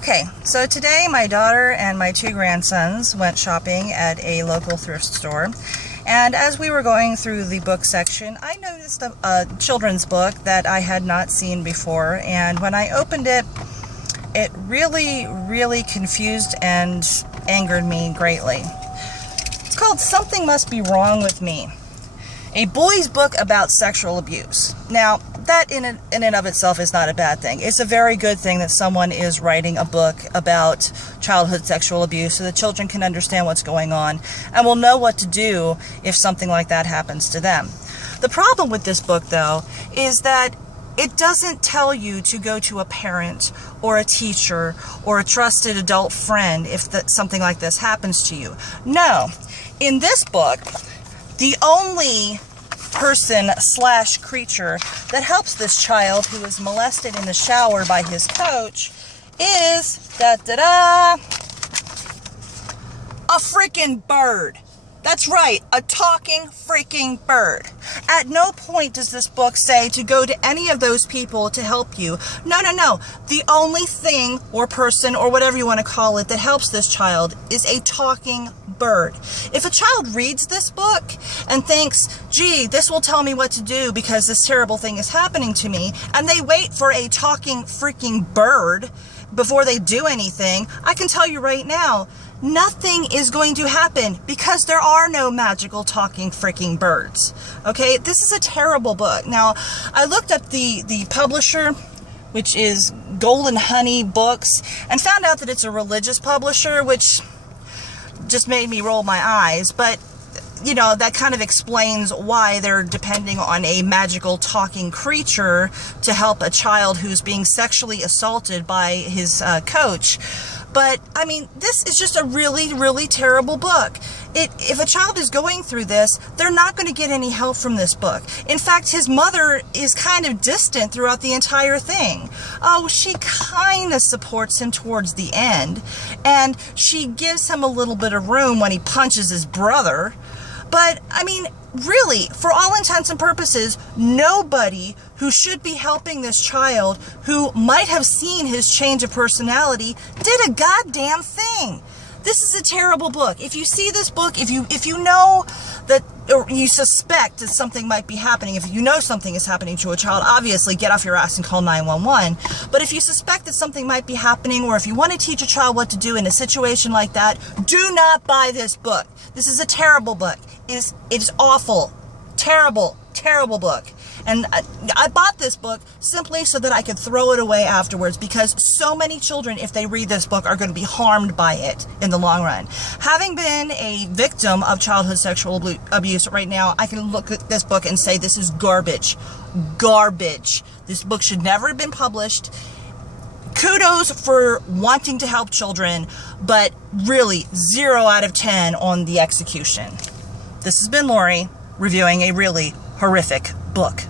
Okay, so today my daughter and my two grandsons went shopping at a local thrift store, and as we were going through the book section, I noticed a children's book that I had not seen before, and when I opened it, it really confused and angered me greatly. It's called Something Must Be Wrong with Me, a boy's book about sexual abuse. Now, that in and of itself is not a bad thing. It's a very good thing that someone is writing a book about childhood sexual abuse so that children can understand what's going on and will know what to do if something like that happens to them. The problem with this book, though, is that it doesn't tell you to go to a parent or a teacher or a trusted adult friend if something like this happens to you. No, in this book, the only person/creature that helps this child who is molested in the shower by his coach is, a freaking bird. That's right, a talking freaking bird. At no point does this book say to go to any of those people to help you. No. The only thing or person or whatever you want to call it that helps this child is a talking bird. If a child reads this book and thinks, gee, this will tell me what to do because this terrible thing is happening to me, and they wait for a talking freaking bird before they do anything, I can tell you right now, nothing is going to happen because there are no magical talking freaking birds. Okay, this is a terrible book. Now, I looked up the publisher, which is Golden Honey Books, and found out that it's a religious publisher, which just made me roll my eyes, but you know, that kind of explains why they're depending on a magical talking creature to help a child who's being sexually assaulted by his coach. But, I mean, this is just a really terrible book. If a child is going through this, they're not going to get any help from this book. In fact, his mother is kind of distant throughout the entire thing. Oh, she kind of supports him towards the end, and she gives him a little bit of room when he punches his brother. But, I mean, really, for all intents and purposes, nobody who should be helping this child, who might have seen his change of personality, did a goddamn thing. This is a terrible book. If you see this book, if you know that, or you suspect that something might be happening, if you know something is happening to a child, obviously get off your ass and call 911. But if you suspect that something might be happening, or if you want to teach a child what to do in a situation like that, do not buy this book. This is a terrible book. It is awful. Terrible book. And I bought this book simply so that I could throw it away afterwards, because so many children, if they read this book, are going to be harmed by it in the long run. Having been a victim of childhood sexual abuse right now, I can look at this book and say this is garbage. Garbage. This book should never have been published. Kudos for wanting to help children, but really 0 out of 10 on the execution. This has been Lori reviewing a really horrific book.